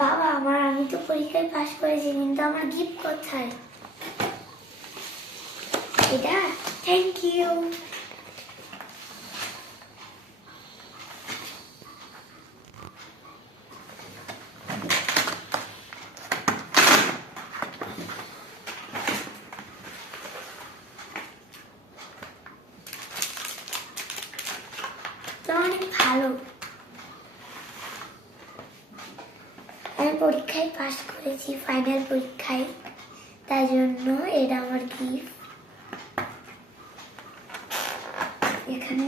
বাবা আমি তো পরীক্ষায় পাশ করেছি, কিন্তু আমার গিফট কোথায়? এটা? Thank you. অনেক ভালো, আমি পরীক্ষায় পাশ করেছি, ফাইনাল পরীক্ষায়, তাই জন্য এটা আমার গিফট। এখানে